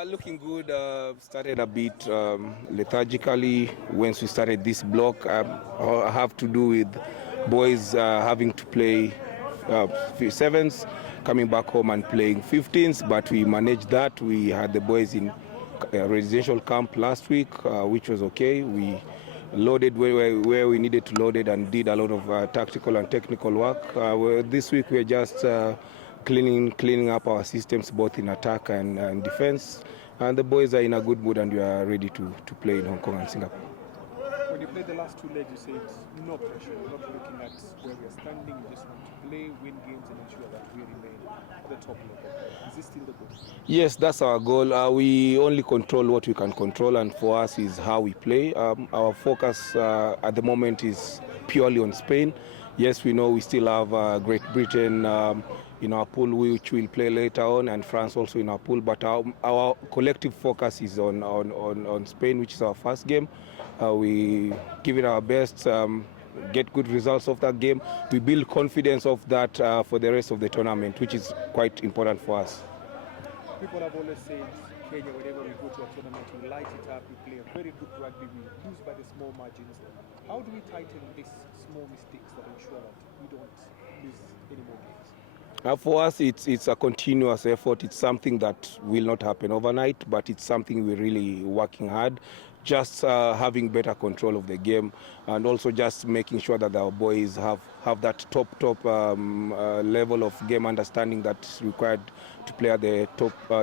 Looking good. Started a bit lethargically once we started this block. Have to do with boys having to play sevens, coming back home and playing 15s, but we managed that. We had the boys in residential camp last week, which was okay. We loaded where we needed to load it and did a lot of tactical and technical work. This week we're just cleaning up our systems both in attack and defense, and the boys are in a good mood and we are ready to play in Hong Kong and Singapore. When you played the last two legs, you said no pressure, not looking at where we are standing, you just want to play, win games and ensure that we remain at the top level. Is this still the goal? Yes, that's our goal. We only control what we can control, and for us is how we play. Our focus at the moment is purely on Spain. Yes, we know we still have Great Britain in our pool, which we'll play later on, and France also in our pool. But our collective focus is on Spain, which is our first game. We give it our best, get good results of that game. We build confidence of that for the rest of the tournament, which is quite important for us. People have always said, Kenya, whenever we go to a tournament, we light it up, we play a very good rugby, we lose by the small margins. How do we tighten these small mistakes that ensure that we don't lose any more games? For us, it's a continuous effort. It's something that will not happen overnight, but it's something we're really working hard. Just having better control of the game, and also just making sure that our boys have that top level of game understanding that's required to play at the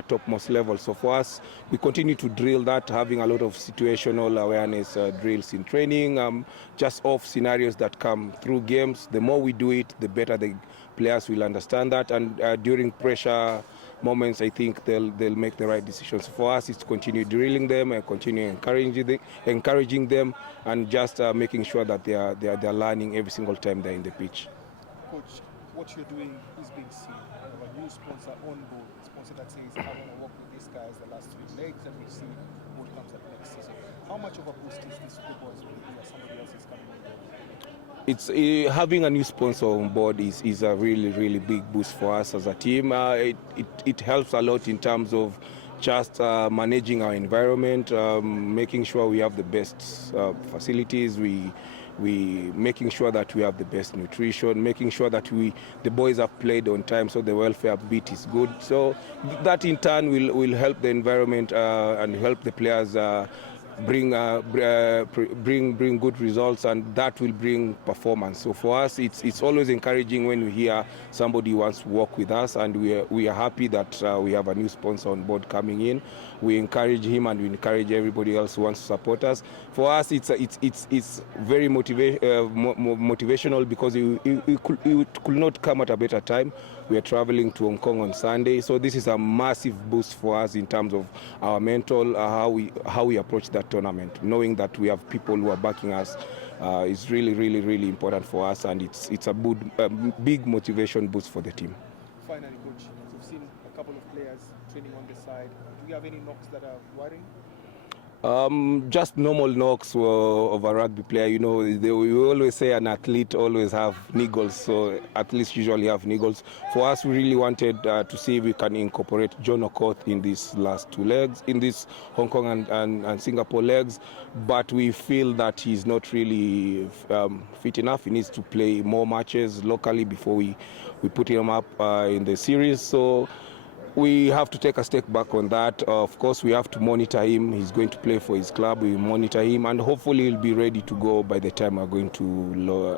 topmost level. So for us, we continue to drill that, having a lot of situational awareness drills in training, just off scenarios that come through games. The more we do it, the better the players will understand that, and during pressure moments, I think they'll make the right decisions. For us, it's to continue drilling them and continue encouraging them, and just making sure that they are learning every single time they're in the pitch. Coach, what you're doing is being seen. You have a new sponsor on board, a sponsor that says, I want to work with these guys the last 3 legs, and we'll see what comes up next season. How much of a boost is this to the boys when somebody else is coming on board? It's having a new sponsor on board is a really big boost for us as a team. It helps a lot in terms of just managing our environment, making sure we have the best facilities, we making sure that we have the best nutrition, making sure that the boys have played on time, so the welfare bit is good. So that in turn will help the environment and help the players bring good results, and that will bring performance. So for us, it's always encouraging when we hear somebody wants to work with us, and we are happy that we have a new sponsor on board coming in. We encourage him and we encourage everybody else who wants to support us. For us, it's very motivational, because it could not come at a better time. We are traveling to Hong Kong on Sunday, so this is a massive boost for us in terms of our mental, how we approach that tournament. Knowing that we have people who are backing us is really important for us, and it's a big motivation boost for the team. Finally, Coach, we've seen a couple of players training on the side. Do you have any knocks that are worrying? Just normal knocks of a rugby player. You know, we always say an athlete always have niggles, so athletes usually have niggles. For us, we really wanted to see if we can incorporate John Okoth in these last 2 legs, in this Hong Kong and Singapore legs, but we feel that he's not really fit enough. He needs to play more matches locally before we put him up in the series. So we have to take a step back on that. Of course, we have to monitor him. He's going to play for his club. We monitor him, and hopefully he'll be ready to go by the time we're going to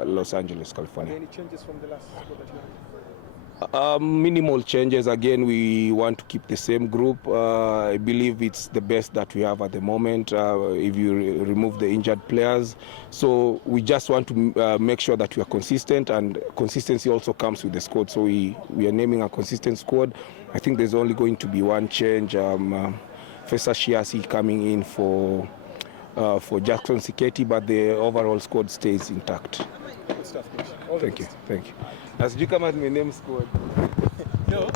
Los Angeles, California. Are there any changes from the last squad that you had? Minimal changes. Again, we want to keep the same group. I believe it's the best that we have at the moment, if you remove the injured players. So we just want to make sure that we are consistent, and consistency also comes with the squad. So we are naming a consistent squad. I think there's only going to be one change. Fesa Shiasi coming in for Jackson Siketi, but the overall squad stays intact. Good stuff, Coach. Thank you. As you come at my name squad. No.